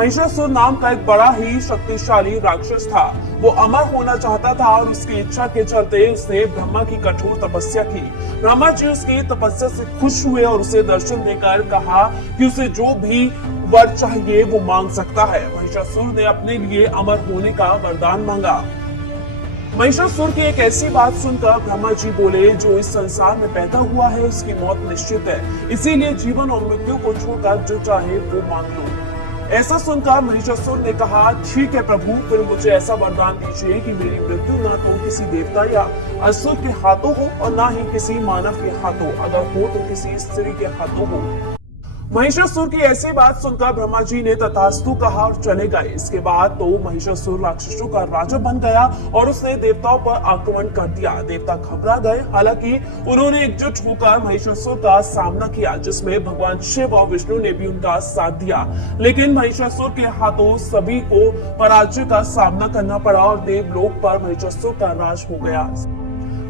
महिषासुर नाम का एक बड़ा ही शक्तिशाली राक्षस था। वो अमर होना चाहता था और उसकी इच्छा के चलते उसने ब्रह्मा की कठोर तपस्या की। ब्रह्मा जी उसकी तपस्या से खुश हुए और उसे दर्शन देकर कहा कि उसे जो भी वर चाहिए वो मांग सकता है। महिषासुर ने अपने लिए अमर होने का वरदान मांगा। महिषासुर की एक ऐसी बात सुनकर ब्रह्मा जी बोले, जो इस संसार में पैदा हुआ है उसकी मौत निश्चित है, इसीलिए जीवन और मृत्यु को छोड़कर जो चाहे वो मांग लो। ऐसा सुनकर महिषासुर ने कहा, ठीक है प्रभु, फिर मुझे ऐसा वरदान दीजिए कि मेरी मृत्यु ना तो किसी देवता या असुर के हाथों हो और ना ही किसी मानव के हाथों, अगर हो तो किसी स्त्री के हाथों हो। महिषासुर की ऐसी बात सुनकर ब्रह्मा जी ने तथास्तु कहा और चले गए। इसके बाद तो महिषासुर राक्षसों का राजा बन गया और उसने देवताओं पर आक्रमण कर दिया। देवता घबरा गए, हालांकि उन्होंने एकजुट होकर महिषासुर का सामना किया, जिसमें भगवान शिव और विष्णु ने भी उनका साथ दिया। लेकिन महिषासुर के हाथों सभी को पराजय का सामना करना पड़ा और देवलोक पर महिषासुर का राज हो गया।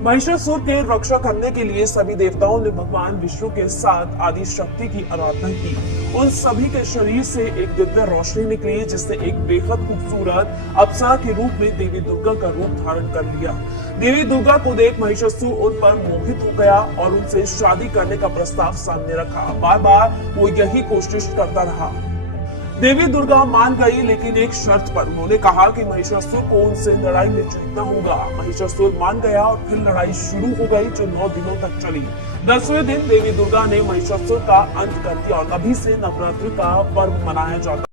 महिषासुर के रक्षा करने के लिए सभी देवताओं ने भगवान विष्णु के साथ आदि शक्ति की आराधना की। उन सभी के शरीर से एक दिव्य रोशनी निकली, जिसने एक बेहद खूबसूरत अप्सरा के रूप में देवी दुर्गा का रूप धारण कर लिया। देवी दुर्गा को देख महिषासुर उन पर मोहित हो गया और उनसे शादी करने का प्रस्ताव सामने रखा। बार बार वो यही कोशिश करता रहा। देवी दुर्गा मान गई, लेकिन एक शर्त पर। उन्होंने कहा कि महिषासुर को उनसे लड़ाई में जीतना होगा। महिषासुर मान गया और फिर लड़ाई शुरू हो गई, जो 9 दिनों तक चली। 10वें दिन देवी दुर्गा ने महिषासुर का अंत कर दिया और तभी से नवरात्रि का पर्व मनाया जाता है।